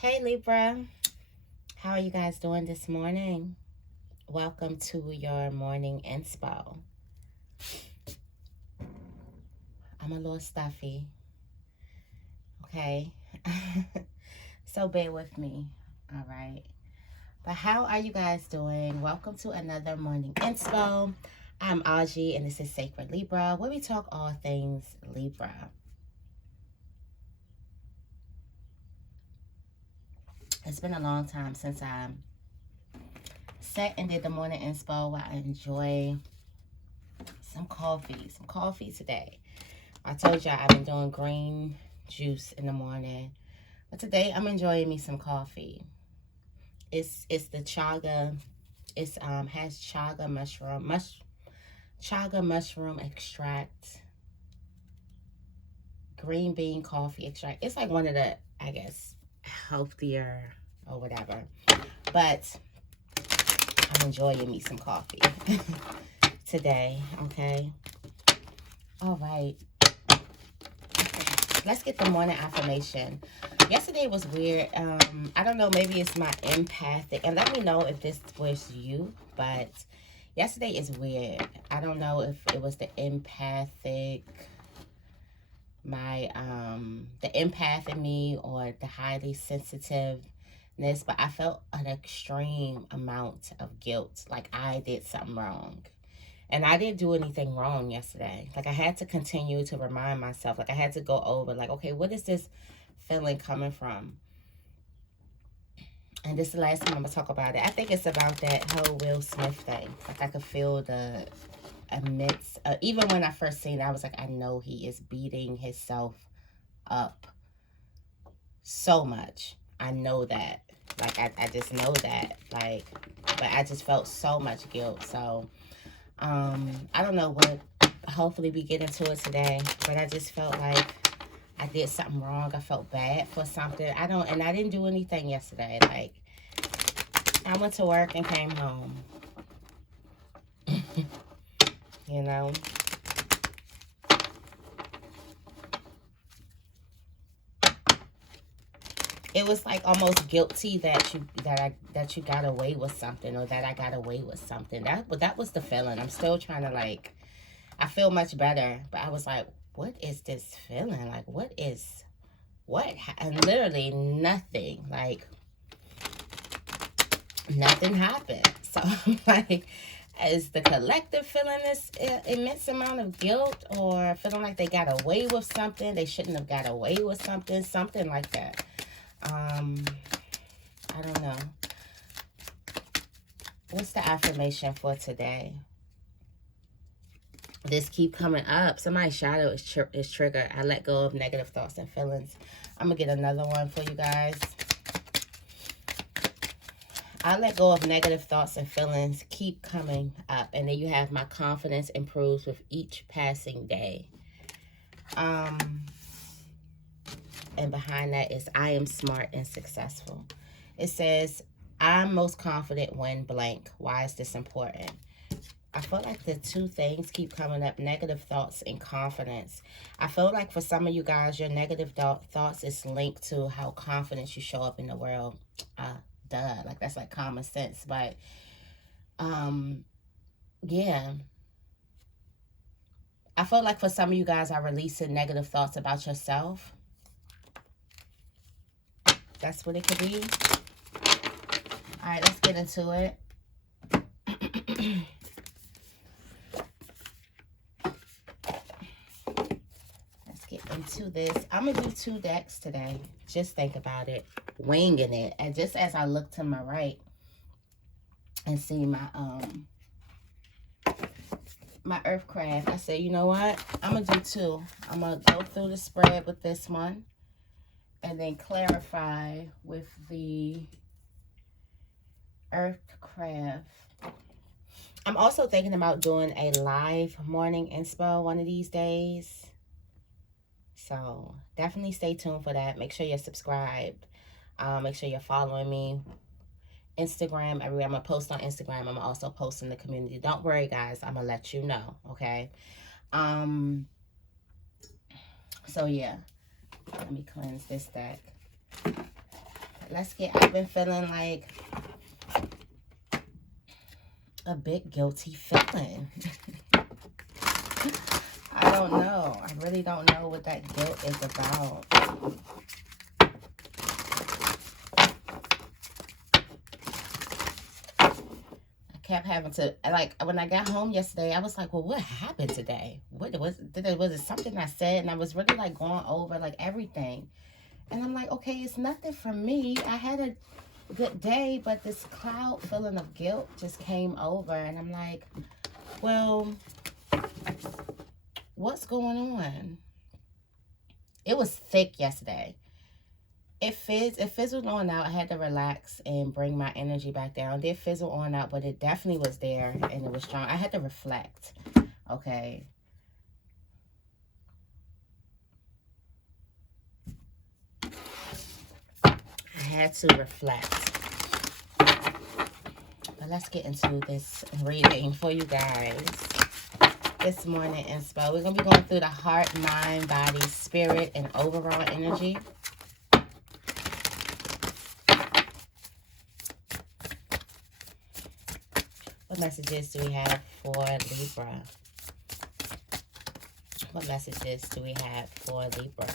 Hey Libra, how are you guys doing this morning? Welcome to your morning inspo. I'm a little stuffy, okay? So bear with me, all right? But how are you guys doing? Welcome to another morning inspo. I'm Auji and this is Sacred Libra, where we talk all things Libra. It's been a long time since I sat and did the morning inspo where I enjoy some coffee today. I told y'all I've been doing green juice in the morning, but today I'm enjoying me some coffee. It's the chaga. It's has chaga mushroom extract, green bean coffee extract. It's like one of the, I guess, healthier or whatever. But I'm enjoying me some coffee today. Okay. All right. Let's get the morning affirmation. Yesterday was weird. I don't know, maybe it's my empathic, and let me know if this was you, but yesterday is weird. I don't know if it was the empathic, the empath in me, or the highly sensitiveness, but I felt an extreme amount of guilt, like I did something wrong. And I didn't do anything wrong yesterday. Like, I had to continue to remind myself. Like, I had to go over, like, okay, what is this feeling coming from? And this is the last time I'm going to talk about it. I think it's about that whole Will Smith thing. Like, I could feel the immense... even when I first seen it, I was like, I know he is beating himself up so much. I know that. Like, I just know that. Like, but I just felt so much guilt. So... I don't know what, hopefully we get into it today, but I just felt like I did something wrong. I felt bad for something. And I didn't do anything yesterday. Like, I went to work and came home. You know? It was like almost guilty that you got away with something, or that I got away with something. That was the feeling. I'm still trying to, like, I feel much better, but I was like, what is this feeling? Like, and literally nothing, like, nothing happened. So I'm like, is the collective feeling this immense amount of guilt, or feeling like they got away with something they shouldn't have got away with, something like that. I don't know. What's the affirmation for today? This keep coming up. Somebody's shadow is triggered. I let go of negative thoughts and feelings. I'm going to get another one for you guys. I let go of negative thoughts and feelings keep coming up. And then you have my confidence improves with each passing day. And behind that is I am smart and successful. It says, I'm most confident when blank. Why is this important? I feel like the two things keep coming up, negative thoughts and confidence. I feel like for some of you guys, your negative thoughts is linked to how confident you show up in the world. Like, that's like common sense. But, yeah. I feel like for some of you guys are releasing negative thoughts about yourself. That's what it could be. All right, let's get into it. Let's get into this. I'm going to do 2 decks today. Just think about it. Winging it. And just as I look to my right and see my my Earthcraft, I said, you know what? I'm going to do 2. I'm going to go through the spread with this one, and then clarify with the Earthcraft. I'm also thinking about doing a live morning inspo one of these days. So definitely stay tuned for that. Make sure you're subscribed. Make sure you're following me. Instagram, everywhere. I'm going to post on Instagram. I'm going to also post in the community. Don't worry, guys. I'm going to let you know, okay? So, yeah. Let me cleanse this deck. I've been feeling like a bit guilty feeling. I don't know. I really don't know what that guilt is about. I kept having to, like, when I got home yesterday, I was like, well, what happened today? Was it something I said? And I was really like going over like everything. And I'm like, okay, it's nothing from me. I had a good day, but this cloud feeling of guilt just came over. And I'm like, well, what's going on? It was thick yesterday. It fizzled on out. I had to relax and bring my energy back down. It did fizzle on out, but it definitely was there and it was strong. I had to reflect. Okay. I had to reflect. But let's get into this reading for you guys. This morning, Inspo. We're going to be going through the heart, mind, body, spirit, and overall energy. What messages do we have for Libra? What messages do we have for Libra?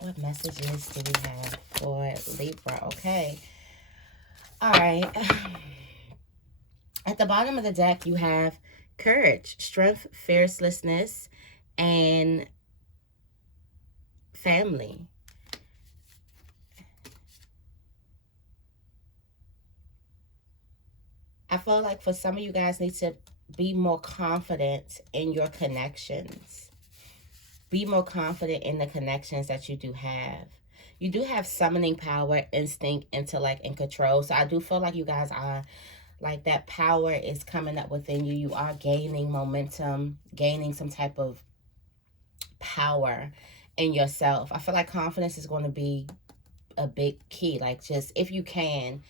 What messages do we have for Libra? Okay. All right. At the bottom of the deck, you have courage, strength, fearlessness, and family. I feel like for some of you guys need to be more confident in your connections. Be more confident in the connections that you do have. You do have summoning power, instinct, intellect, and control. So I do feel like you guys are, like, that power is coming up within you. You are gaining momentum, gaining some type of power in yourself. I feel like confidence is going to be a big key. Like, just if you can,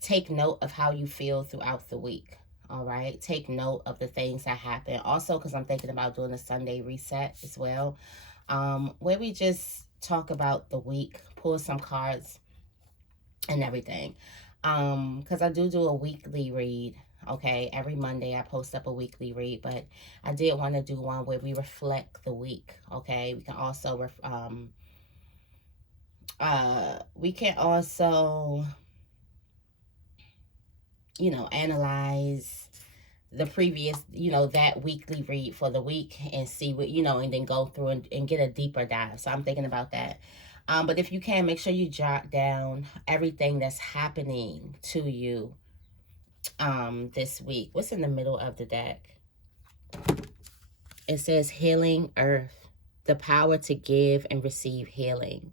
take note of how you feel throughout the week. All right, take note of the things that happen. Also, because I'm thinking about doing a Sunday reset as well, where we just talk about the week, pull some cards and everything. Because I do a weekly read. Okay, every Monday I post up a weekly read, but I did want to do one where we reflect the week. Okay, we can also analyze the previous, that weekly read for the week and see what, and then go through and get a deeper dive. So I'm thinking about that. But if you can, make sure you jot down everything that's happening to you this week. What's in the middle of the deck? It says healing earth, the power to give and receive healing.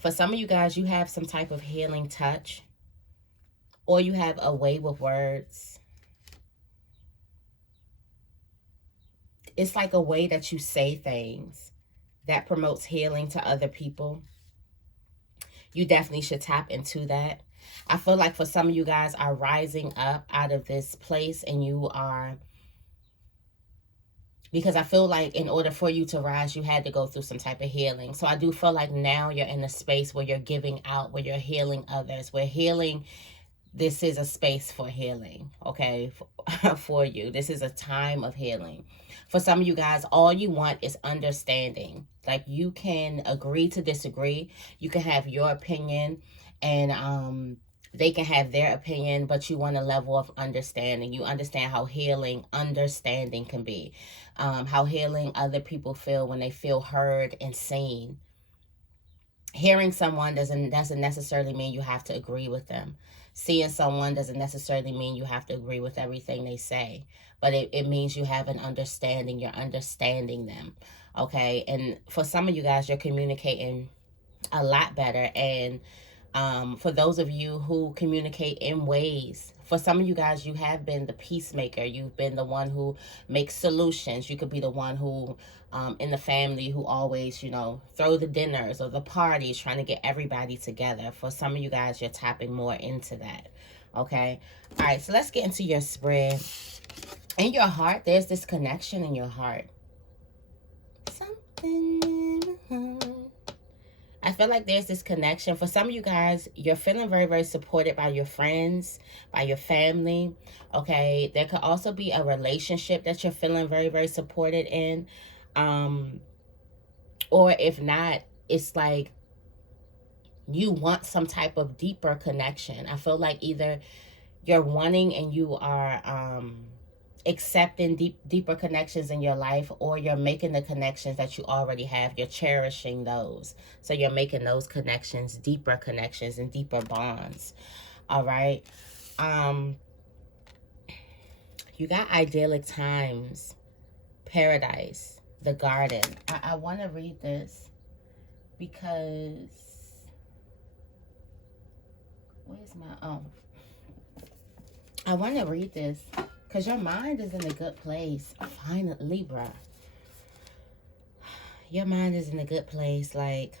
For some of you guys, you have some type of healing touch, or you have a way with words. It's like a way that you say things that promotes healing to other people. You definitely should tap into that. I feel like for some of you guys are rising up out of this place, and you are, because I feel like in order for you to rise, you had to go through some type of healing. So I do feel like now you're in a space where you're giving out, where you're healing others, where healing, this is a space for healing, okay, for you. This is a time of healing. For some of you guys, all you want is understanding. Like, you can agree to disagree. You can have your opinion, and they can have their opinion, but you want a level of understanding. You understand how healing understanding can be. How healing other people feel when they feel heard and seen. Hearing someone doesn't necessarily mean you have to agree with them. Seeing someone doesn't necessarily mean you have to agree with everything they say. But it means you have an understanding. You're understanding them. Okay? And for some of you guys, you're communicating a lot better. And For those of you who communicate in ways, for some of you guys, you have been the peacemaker. You've been the one who makes solutions. You could be the one who, in the family, who always, throw the dinners or the parties, trying to get everybody together. For some of you guys, you're tapping more into that. Okay. All right. So let's get into your spread. In your heart, there's this connection in your heart. I feel like there's this connection. For some of you guys, you're feeling very, very supported by your friends, by your family. Okay. There could also be a relationship that you're feeling very, very supported in. Or if not, it's like you want some type of deeper connection. I feel like either you're wanting and you are accepting deeper connections in your life, or you're making the connections that you already have. You're cherishing those. So you're making those connections, deeper connections and deeper bonds. All right. You got idyllic times, paradise, the garden. I want to read this because where's my I want to read this because your mind is in a good place. Finally, Libra. Your mind is in a good place. Like,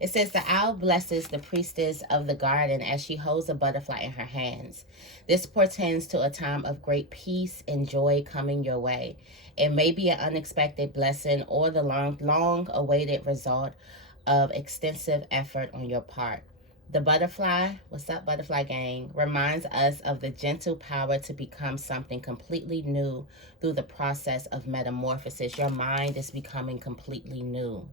It says, the owl blesses the priestess of the garden as she holds a butterfly in her hands. This portends to a time of great peace and joy coming your way. It may be an unexpected blessing or the long-awaited result of extensive effort on your part. The butterfly, what's up, butterfly gang, reminds us of the gentle power to become something completely new through the process of metamorphosis. Your mind is becoming completely new.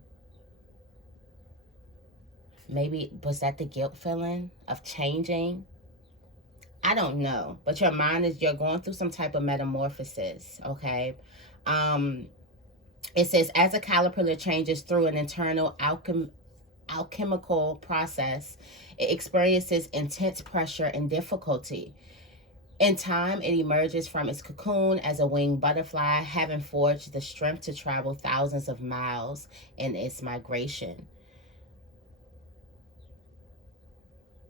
Maybe was that the guilt feeling of changing? I don't know. But your mind is, you're going through some type of metamorphosis, okay? It says, as a caterpillar changes through an internal alchemical process, it experiences intense pressure and difficulty. In time, it emerges from its cocoon as a winged butterfly, having forged the strength to travel thousands of miles in its migration.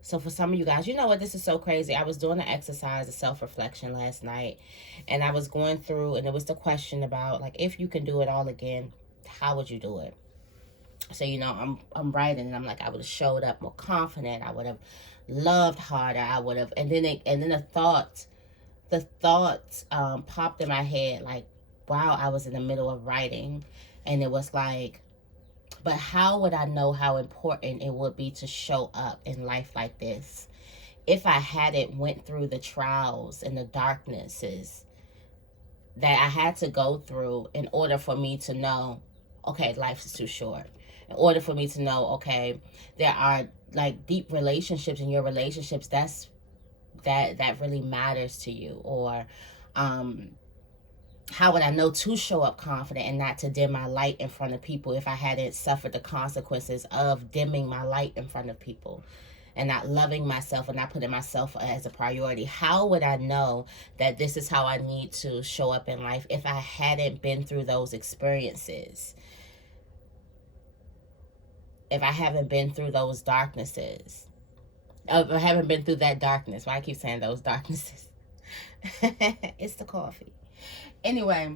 So for some of you guys, you know what, this is so crazy. I was doing an exercise of self-reflection last night, and I was going through, and it was the question about, like, if you can do it all again, how would you do it? So, I'm writing, and I'm like, I would have showed up more confident. I would have loved harder. I would have, and then the thought popped in my head, like, wow, I was in the middle of writing, and it was like, but how would I know how important it would be to show up in life like this if I hadn't went through the trials and the darknesses that I had to go through in order for me to know, okay, life is too short. In order for me to know, okay, there are like deep relationships in your relationships that really matters to you. Or how would I know to show up confident and not to dim my light in front of people if I hadn't suffered the consequences of dimming my light in front of people and not loving myself and not putting myself as a priority? How would I know that this is how I need to show up in life if I hadn't been through those experiences? If I haven't been through those darknesses? If I haven't been through that darkness. Why I keep saying those darknesses? It's the coffee. Anyway,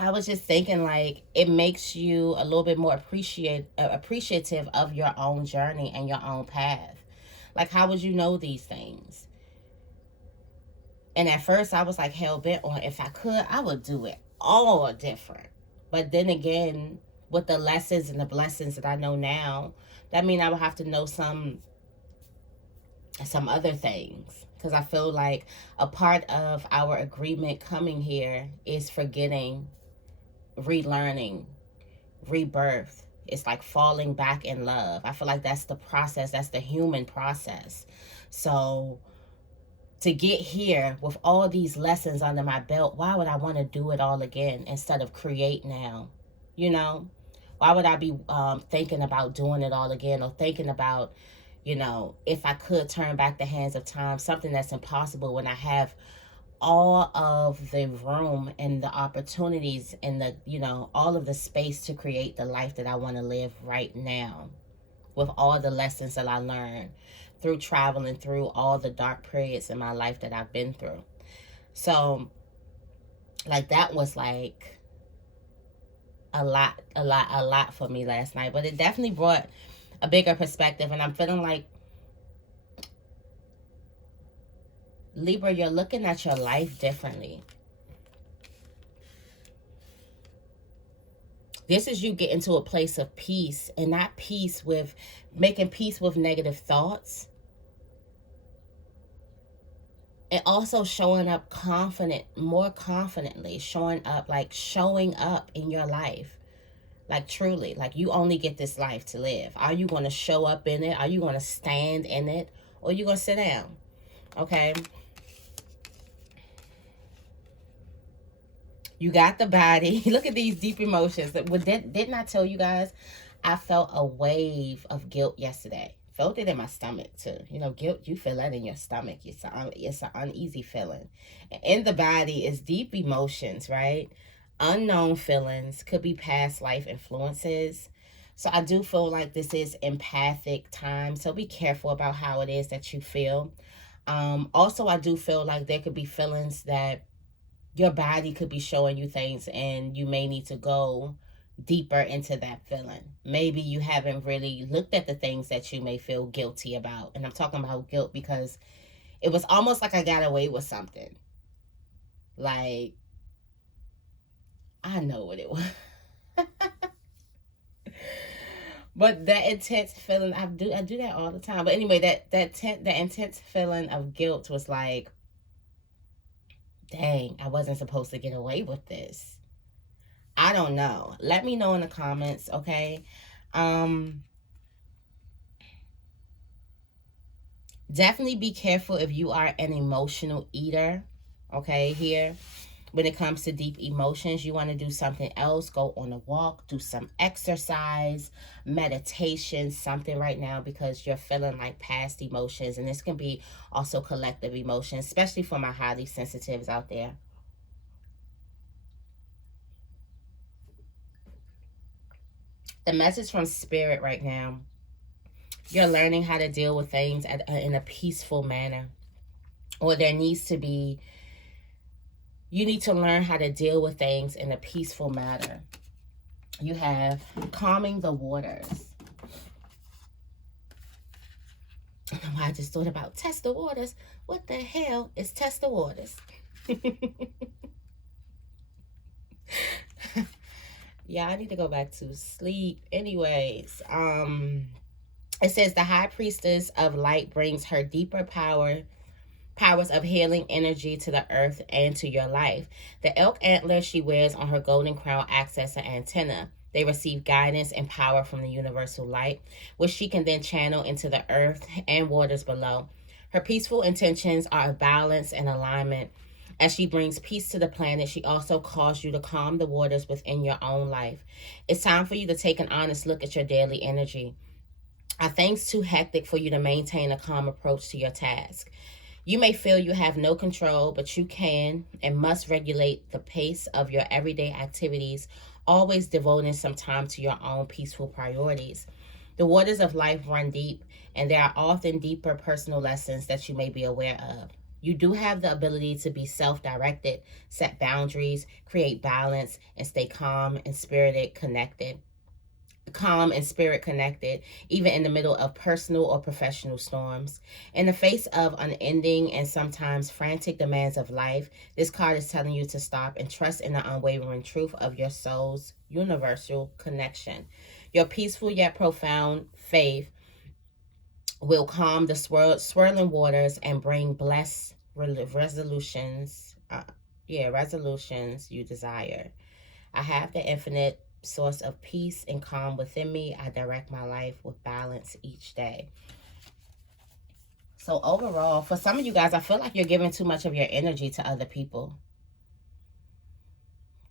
I was just thinking, like, it makes you a little bit more appreciative of your own journey and your own path. Like, how would you know these things? And at first I was like hell-bent on, if I could, I would do it all different. But then again, with the lessons and the blessings that I know now, that means I would have to know some other things. Because I feel like a part of our agreement coming here is forgetting, relearning, rebirth. It's like falling back in love. I feel like that's the process. That's the human process. So to get here with all these lessons under my belt, why would I want to do it all again instead of create now? Why would I be thinking about doing it all again, or thinking about, if I could turn back the hands of time, something that's impossible when I have all of the room and the opportunities and the, you know, all of the space to create the life that I want to live right now, with all the lessons that I learned through traveling through all the dark periods in my life that I've been through. So like that was like a lot for me last night, but it definitely brought a bigger perspective. And I'm feeling like, Libra, you're looking at your life differently. This is you getting to a place of peace, and not peace with making peace with negative thoughts, and also showing up more confidently, showing up in your life. Like truly, like you only get this life to live. Are you going to show up in it? Are you going to stand in it? Or are you going to sit down? Okay. You got the body. Look at these deep emotions. Didn't I tell you guys? I felt a wave of guilt yesterday. Felt it in my stomach too. You know, guilt, you feel that in your stomach. It's an uneasy feeling. In the body is deep emotions, right? Unknown feelings, could be past life influences. So I do feel like this is empathic time. So be careful about how it is that you feel. Also, I do feel like there could be feelings that your body could be showing you things, and you may need to go deeper into that feeling. Maybe you haven't really looked at the things that you may feel guilty about. And I'm talking about guilt because it was almost like I got away with something. Like, I know what it was. But that intense feeling, I do that all the time. But anyway, that intense feeling of guilt was like, dang, I wasn't supposed to get away with this. I don't know. Let me know in the comments, okay? Definitely be careful if you are an emotional eater, okay? Here, when it comes to deep emotions, you want to do something else. Go on a walk, do some exercise, meditation, something right now, because you're feeling like past emotions. And this can be also collective emotions, especially for my highly sensitives out there. The message from Spirit right now, you're learning how to deal with things in a peaceful manner. Or there needs to be, you need to learn how to deal with things in a peaceful manner. You have calming the waters. I don't know why I just thought about test the waters. What the hell is test the waters? Yeah, I need to go back to sleep. Anyways, it says the high priestess of light brings her deeper powers of healing energy to the earth and to your life. The elk antler she wears on her golden crown acts as an antenna. They receive guidance and power from the universal light, which she can then channel into the earth and waters below. Her peaceful intentions are of balance and alignment. As she brings peace to the planet, she also calls you to calm the waters within your own life. It's time for you to take an honest look at your daily energy. Are things too hectic for you to maintain a calm approach to your task? You may feel you have no control, but you can and must regulate the pace of your everyday activities, always devoting some time to your own peaceful priorities. The waters of life run deep, and there are often deeper personal lessons that you may be aware of. You do have the ability to be self-directed, set boundaries, create balance, and stay calm and spirit connected, even in the middle of personal or professional storms. In the face of unending and sometimes frantic demands of life, this card is telling you to stop and trust in the unwavering truth of your soul's universal connection. Your peaceful yet profound faith will calm the swirling waters and bring blessed resolutions. Resolutions you desire. I have the infinite source of peace and calm within me. I direct my life with balance each day. So overall, for some of you guys, I feel like you're giving too much of your energy to other people.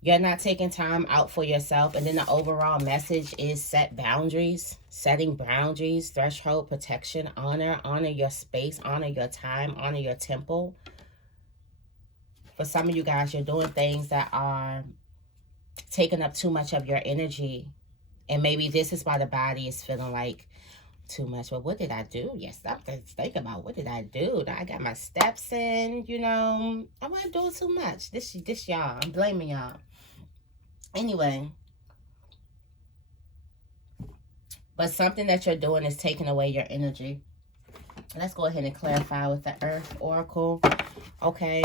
You're not taking time out for yourself. And then the overall message is set boundaries, setting boundaries, threshold protection, honor your space, honor your time, honor your temple. For some of you guys, you're doing things that are taking up too much of your energy. And maybe this is why the body is feeling like too much. Well, what did I do? Yes, I'm thinking about what did I do? I got my steps in, you know. I wasn't doing too much. This y'all. I'm blaming y'all. Anyway. But something that you're doing is taking away your energy. Let's go ahead and clarify with the Earth Oracle. Okay.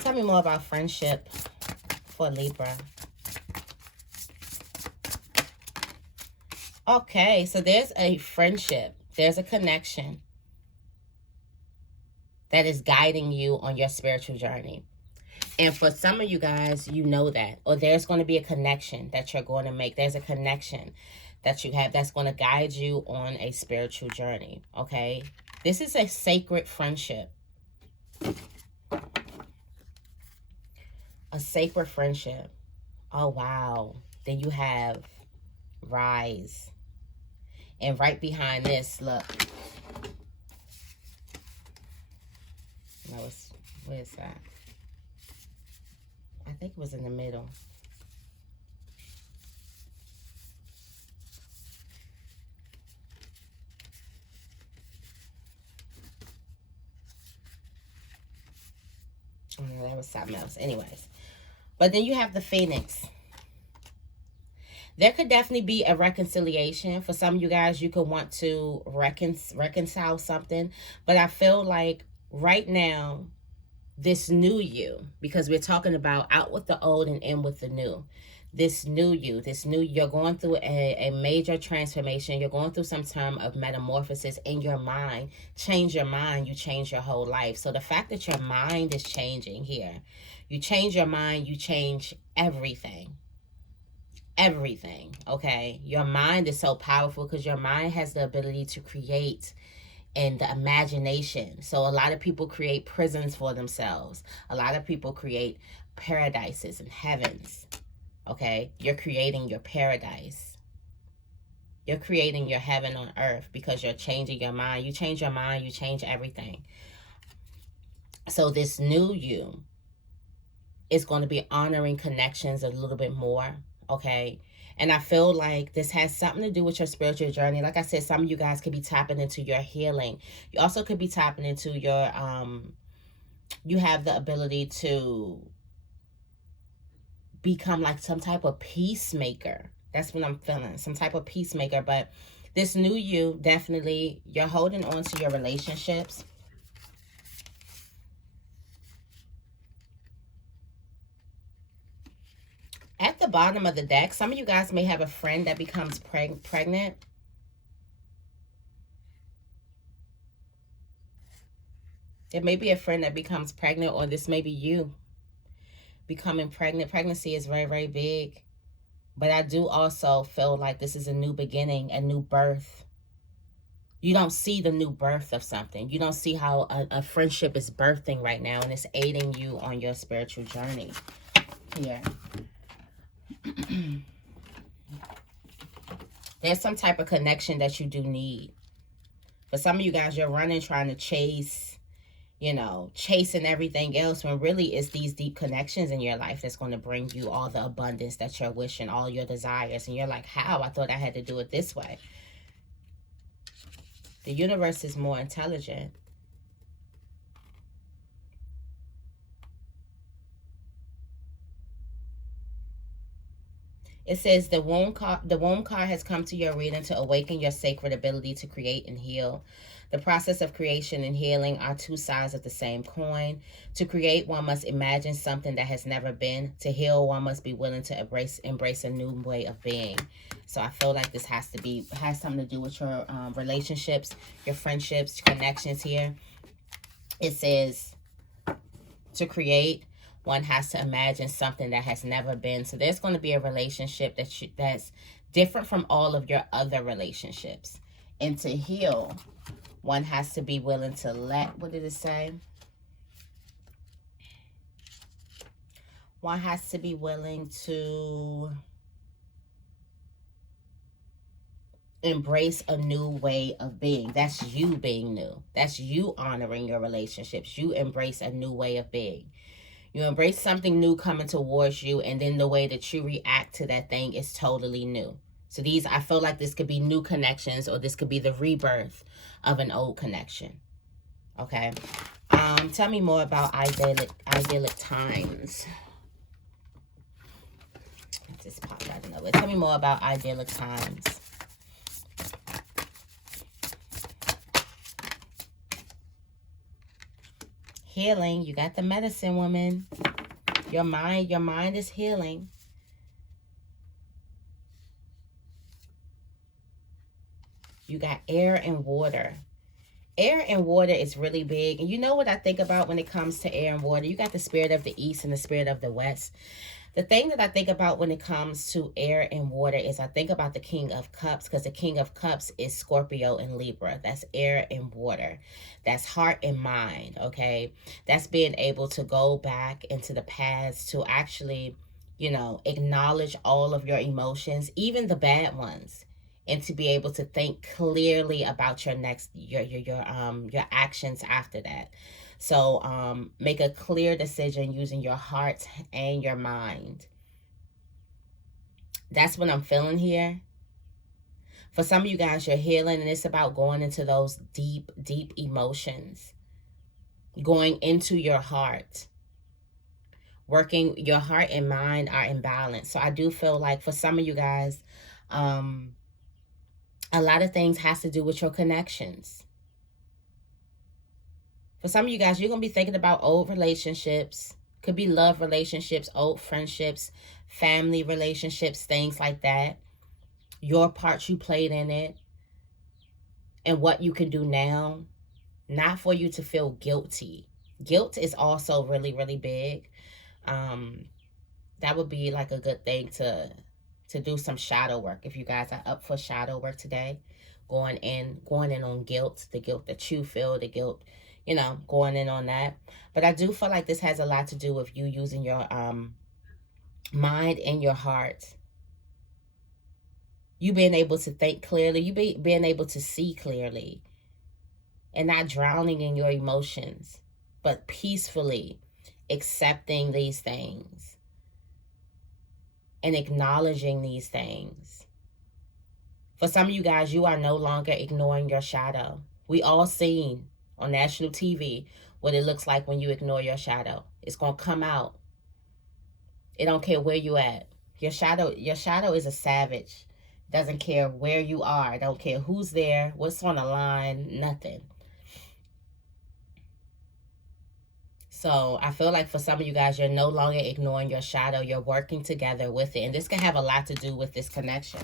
Tell me more about friendship for Libra. Okay, so there's a friendship. There's a connection that is guiding you on your spiritual journey. And for some of you guys, you know that. Or there's going to be a connection that you're going to make. There's a connection that you have that's going to guide you on a spiritual journey. Okay? This is a sacred friendship. A sacred friendship. Oh, wow. Then you have Rise. And right behind this, look. No, where is that? I think it was in the middle. Oh, no, that was something else. Anyways. But then you have the Phoenix. There could definitely be a reconciliation. For some of you guys, you could want to reconcile something. But I feel like right now, this new you, because we're talking about out with the old and in with the new. This new you, you're going through a major transformation. You're going through some term of metamorphosis in your mind. Change your mind, you change your whole life. So the fact that your mind is changing here, you change your mind, you change everything. Everything, okay? Your mind is so powerful because your mind has the ability to create and the imagination. So a lot of people create prisons for themselves. A lot of people create paradises and heavens, okay? You're creating your paradise. You're creating your heaven on earth because you're changing your mind. You change your mind, you change everything. So this new you is going to be honoring connections a little bit more. Okay. And I feel like this has something to do with your spiritual journey. Like I said, some of you guys could be tapping into your healing. You also could be tapping into your, you have the ability to become like some type of peacemaker. That's what I'm feeling. Some type of peacemaker. But this new you, definitely, you're holding on to your relationships. At the bottom of the deck, some of you guys may have a friend that becomes pregnant. There may be a friend that becomes pregnant, or this may be you becoming pregnant. Pregnancy is very, very big. But I do also feel like this is a new beginning, a new birth. You don't see the new birth of something. You don't see how a friendship is birthing right now, and it's aiding you on your spiritual journey here. There's some type of connection that you do need. For some of you guys, you're running, trying to chase, you know, chasing everything else, when really it's these deep connections in your life that's going to bring you all the abundance that you're wishing, all your desires. And you're like, how? I thought I had to do it this way. The universe is more intelligent. It says the womb card has come to your reading to awaken your sacred ability to create and heal. The process of creation and healing are two sides of the same coin. To create, one must imagine something that has never been. To heal, one must be willing to embrace a new way of being. So I feel like this has something to do with your relationships, your friendships, connections here. It says to create, one has to imagine something that has never been. So there's going to be a relationship that's different from all of your other relationships. And to heal, one has to be willing to let, what did it say? One has to be willing to embrace a new way of being. That's you being new. That's you honoring your relationships. You embrace a new way of being. You embrace something new coming towards you, and then the way that you react to that thing is totally new. So these, I feel like this could be new connections, or this could be the rebirth of an old connection. Okay. Tell me more about idyllic times. Just pop out of nowhere. Tell me more about idyllic times. Healing. You got the medicine woman. Your mind is healing. You got air and water. Air and water is really big. And you know what I think about when it comes to air and water? You got the spirit of the east and the spirit of the west. The thing that I think about when it comes to air and water is I think about the King of Cups, because the King of Cups is Scorpio and Libra. That's air and water. That's heart and mind, okay? That's being able to go back into the past to actually, you know, acknowledge all of your emotions, even the bad ones, and to be able to think clearly about your your actions after that. So make a clear decision using your heart and your mind. That's what I'm feeling here. For some of you guys, you're healing, and it's about going into those deep, deep emotions. Going into your heart. Working, your heart and mind are in balance. So I do feel like for some of you guys, a lot of things has to do with your connections. For some of you guys, you're going to be thinking about old relationships. Could be love relationships, old friendships, family relationships, things like that. Your part you played in it. And what you can do now. Not for you to feel guilty. Guilt is also really, really big. That would be like a good thing to do some shadow work. If you guys are up for shadow work today, going in on guilt, the guilt that you feel, the guilt, you know, going in on that. But I do feel like this has a lot to do with you using your mind and your heart. You being able to think clearly, you being able to see clearly, and not drowning in your emotions, but peacefully accepting these things and acknowledging these things. For some of you guys, you are no longer ignoring your shadow. We all seen on national TV what it looks like when you ignore your shadow. It's going to come out. It don't care where you at. Your shadow is a savage. Doesn't care where you are. Don't care who's there, what's on the line, nothing. So I feel like for some of you guys, you're no longer ignoring your shadow. You're working together with it. And this can have a lot to do with this connection,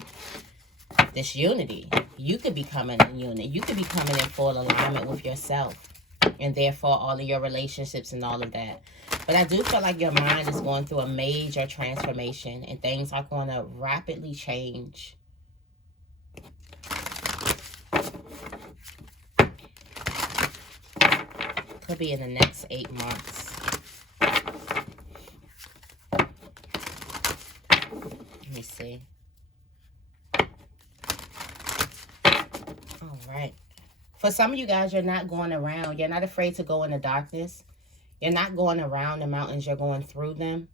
this unity. You could be coming in unit. You could be coming in full alignment with yourself. And therefore, all of your relationships and all of that. But I do feel like your mind is going through a major transformation. And things are going to rapidly change. Could be in the next 8 months. Let me see. All right. For some of you guys, you're not going around. You're not afraid to go in the darkness. You're not going around the mountains. You're going through them.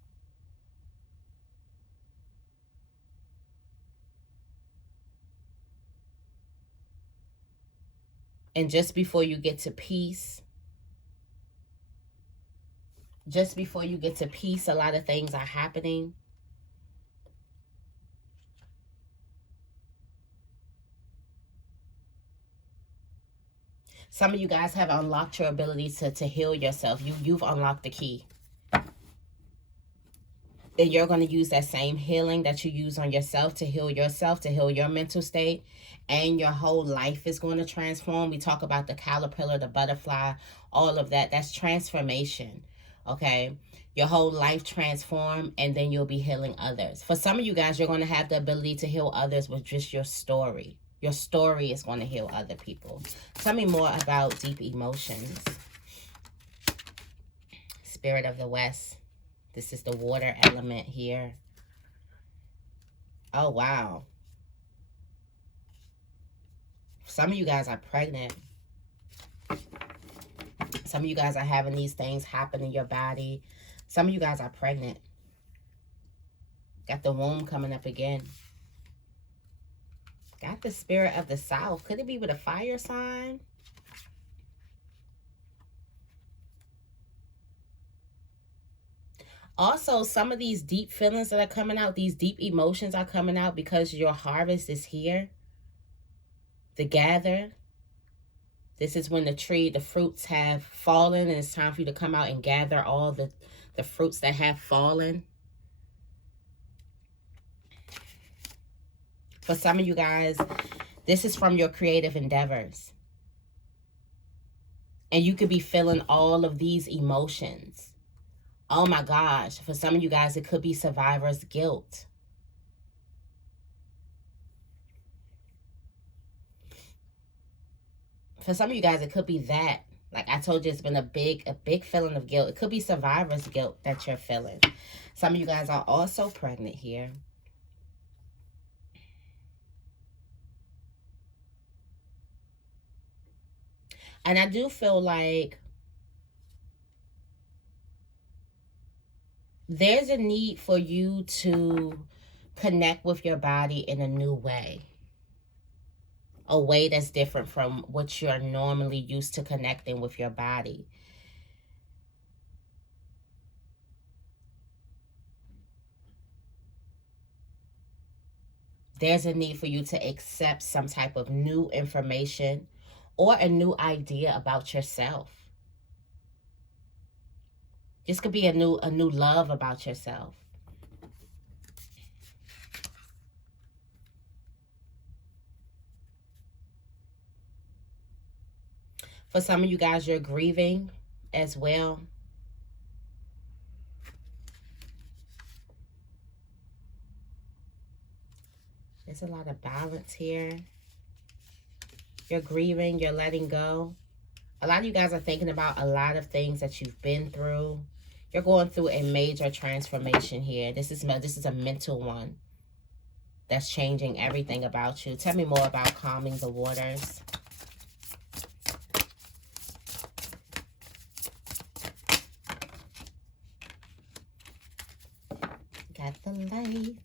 And just before you get to peace, a lot of things are happening. Some of you guys have unlocked your ability to heal yourself. You've unlocked the key. And you're going to use that same healing that you use on yourself, to heal your mental state. And your whole life is going to transform. We talk about the caterpillar, the butterfly, all of that. That's transformation. Okay? Your whole life transform, and then you'll be healing others. For some of you guys, you're going to have the ability to heal others with just your story. Your story is going to heal other people. Tell me more about deep emotions. Spirit of the West. This is the water element here. Oh, wow. Some of you guys are pregnant. Some of you guys are having these things happen in your body. Some of you guys are pregnant. Got the womb coming up again. Got the spirit of the south. Could it be with a fire sign? Also, some of these deep feelings that are coming out, these deep emotions are coming out because your harvest is here. The gather. This is when the fruits have fallen, and it's time for you to come out and gather all the fruits that have fallen. For some of you guys, this is from your creative endeavors. And you could be feeling all of these emotions. Oh my gosh, for some of you guys, it could be survivor's guilt. For some of you guys, it could be that. Like I told you, it's been a big feeling of guilt. It could be survivor's guilt that you're feeling. Some of you guys are also pregnant here. And I do feel like there's a need for you to connect with your body in a new way. A way that's different from what you're normally used to connecting with your body. There's a need for you to accept some type of new information or a new idea about yourself. This could be a new love about yourself. For some of you guys, you're grieving as well. There's a lot of balance here. You're grieving, you're letting go. A lot of you guys are thinking about a lot of things that you've been through. You're going through a major transformation here. This is a mental one that's changing everything about you. Tell me more about calming the waters. Got the light.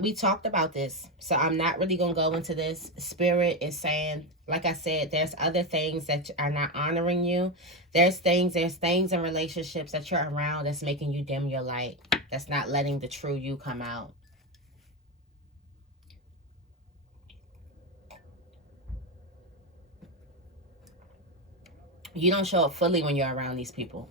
We talked about this, so I'm not really going to go into this. Spirit is saying, like I said, there's other things that are not honoring you. There's things in relationships that you're around that's making you dim your light. That's not letting the true you come out. You don't show up fully when you're around these people.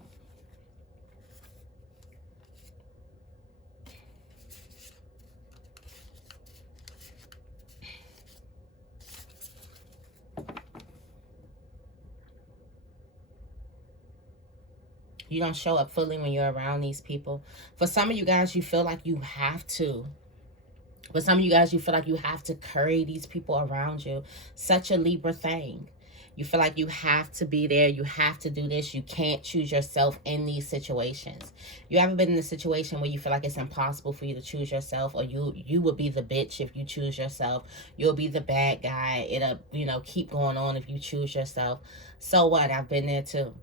You don't show up fully when you're around these people. For some of you guys, you feel like you have to. For some of you guys, you feel like you have to carry these people around you. Such a Libra thing. You feel like you have to be there. You have to do this. You can't choose yourself in these situations. You haven't been in a situation where you feel like it's impossible for you to choose yourself, or you would be the bitch if you choose yourself. You'll be the bad guy. It'll, keep going on if you choose yourself. So what? I've been there too.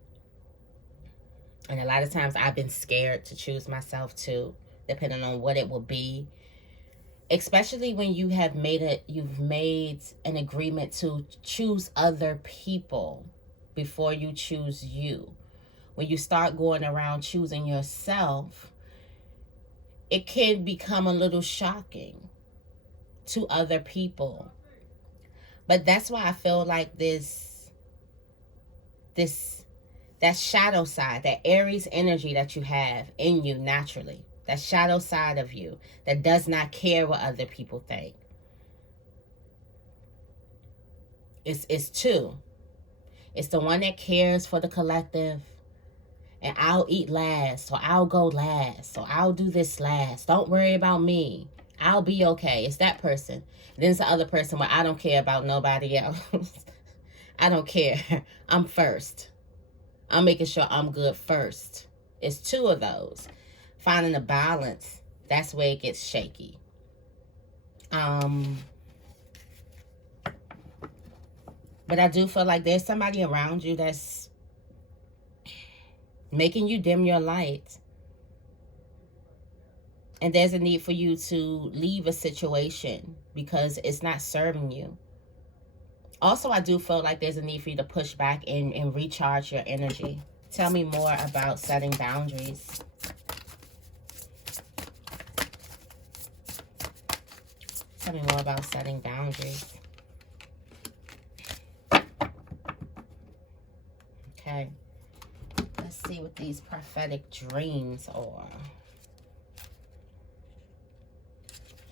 And a lot of times I've been scared to choose myself too, depending on what it will be. Especially when you've made an agreement to choose other people before you choose you. When you start going around choosing yourself, it can become a little shocking to other people. But that's why I feel like that shadow side, that Aries energy that you have in you naturally, that shadow side of you that does not care what other people think. It's two. It's the one that cares for the collective. And I'll eat last, or I'll go last, or I'll do this last. Don't worry about me. I'll be okay. It's that person. And then it's the other person where I don't care about nobody else. I don't care. I'm first. I'm making sure I'm good first. It's two of those. Finding a balance, that's where it gets shaky. But I do feel like there's somebody around you that's making you dim your light. And there's a need for you to leave a situation because it's not serving you. Also, I do feel like there's a need for you to push back and recharge your energy. Tell me more about setting boundaries. Tell me more about setting boundaries. Okay. Let's see what these prophetic dreams are.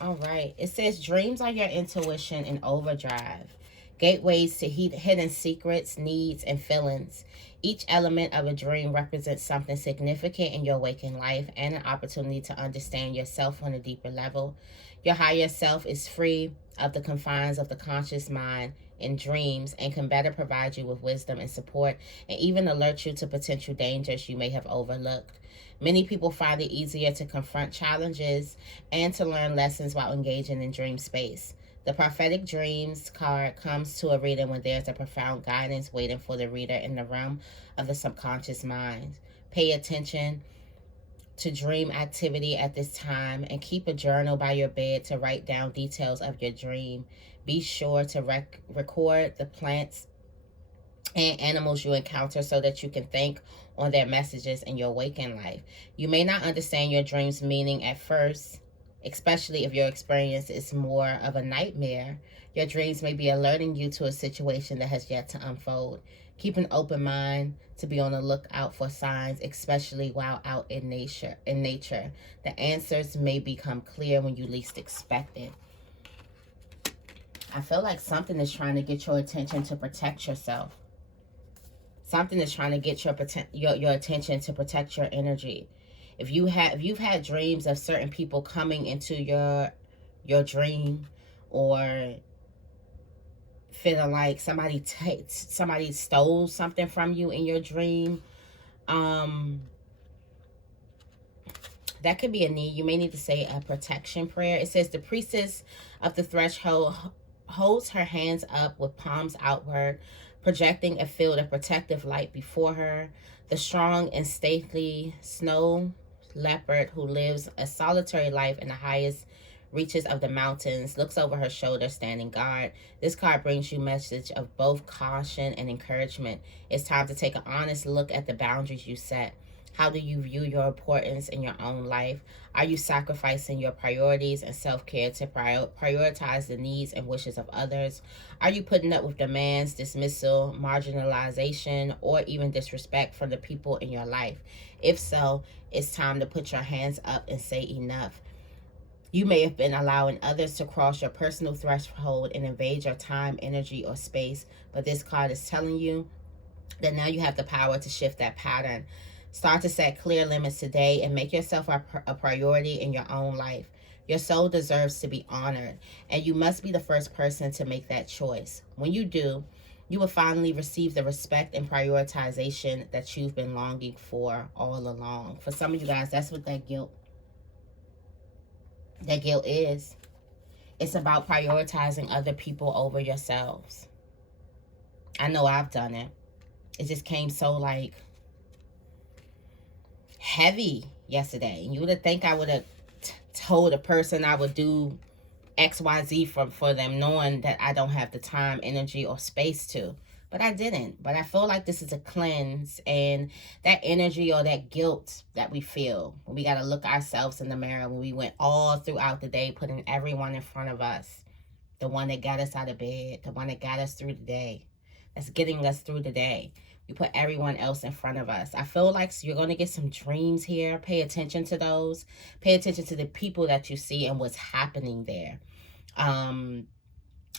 All right. It says dreams are your intuition in overdrive. Gateways to hidden secrets, needs, and feelings. Each element of a dream represents something significant in your waking life and an opportunity to understand yourself on a deeper level. Your higher self is free of the confines of the conscious mind in dreams and can better provide you with wisdom and support and even alert you to potential dangers you may have overlooked. Many people find it easier to confront challenges and to learn lessons while engaging in dream space. The prophetic dreams card comes to a reading when there's a profound guidance waiting for the reader in the realm of the subconscious mind. Pay attention to dream activity at this time and keep a journal by your bed to write down details of your dream. Be sure to record the plants and animals you encounter so that you can think on their messages in your waking life. You may not understand your dream's meaning at first, especially if your experience is more of a nightmare. Your dreams may be alerting you to a situation that has yet to unfold. Keep an open mind to be on the lookout for signs, especially while out in nature. The answers may become clear when you least expect it. I feel like something is trying to get your attention to protect yourself. Something is trying to get your attention to protect your energy. If you've had dreams of certain people coming into your dream, or feeling like somebody stole something from you in your dream, that could be a need. You may need to say a protection prayer. It says the priestess of the threshold holds her hands up with palms outward, projecting a field of protective light before her. The strong and stately snow leopard, who lives a solitary life in the highest reaches of the mountains, looks over her shoulder, standing guard. This card brings you a message of both caution and encouragement. It's time to take an honest look at the boundaries you set. How do you view your importance in your own life? Are you sacrificing your priorities and self-care to prioritize the needs and wishes of others? Are you putting up with demands, dismissal, marginalization, or even disrespect from the people in your life? If so, it's time to put your hands up and say enough. You may have been allowing others to cross your personal threshold and invade your time, energy, or space, but this card is telling you that now you have the power to shift that pattern. Start to set clear limits today and make yourself a priority in your own life. Your soul deserves to be honored, and you must be the first person to make that choice. When you do, you will finally receive the respect and prioritization that you've been longing for all along. For some of you guys, that's what that guilt is. It's about prioritizing other people over yourselves. I know I've done it. It just came so like heavy yesterday. You would have think I would have told a person I would do XYZ for them, knowing that I don't have the time, energy, or space to. But I didn't. But I feel like this is a cleanse, and that energy or that guilt that we feel when we got to look ourselves in the mirror, when we went all throughout the day putting everyone in front of us, the one that got us out of bed, the one that got us through the day, that's getting us through the day. We put everyone else in front of us. I feel like you're going to get some dreams here. Pay attention to those. Pay attention to the people that you see and what's happening there.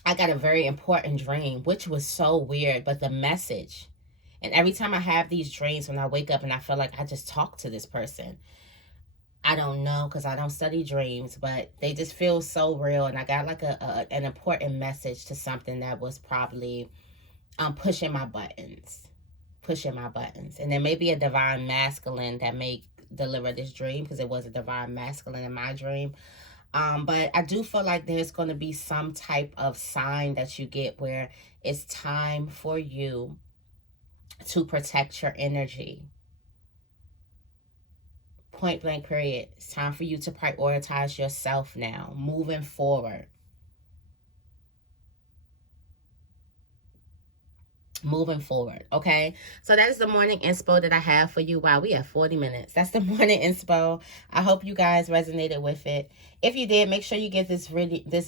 I got a very important dream, which was so weird, but the message. And every time I have these dreams, when I wake up and I feel like I just talked to this person, I don't know, because I don't study dreams, but they just feel so real. And I got like an important message to something that was probably pushing my buttons. And there may be a divine masculine that may deliver this dream, because it was a divine masculine in my dream. But I do feel like there's going to be some type of sign that you get where it's time for you to protect your energy. Point blank period. It's time for you to prioritize yourself now, moving forward. Moving forward, okay? So that is the morning inspo that I have for you. Wow, we have 40 minutes. That's the morning inspo. I hope you guys resonated with it. If you did, make sure you give this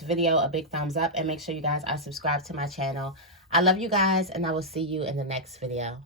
video a big thumbs up, and make sure you guys are subscribed to my channel. I love you guys, and I will see you in the next video.